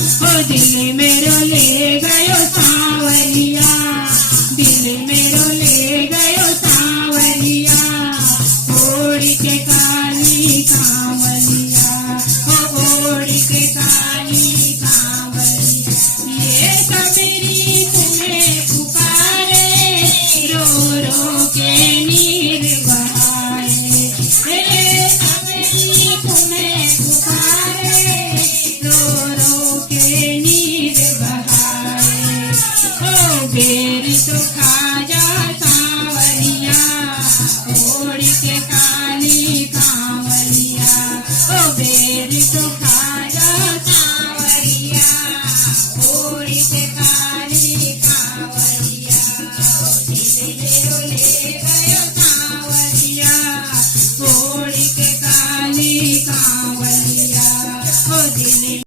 ओ दिल मेरो ले गयो सांवरिया, दिल मेरो ले गयो सांवरिया, ओढ़ के काली कांवरिया, ओ ओढ़ के काली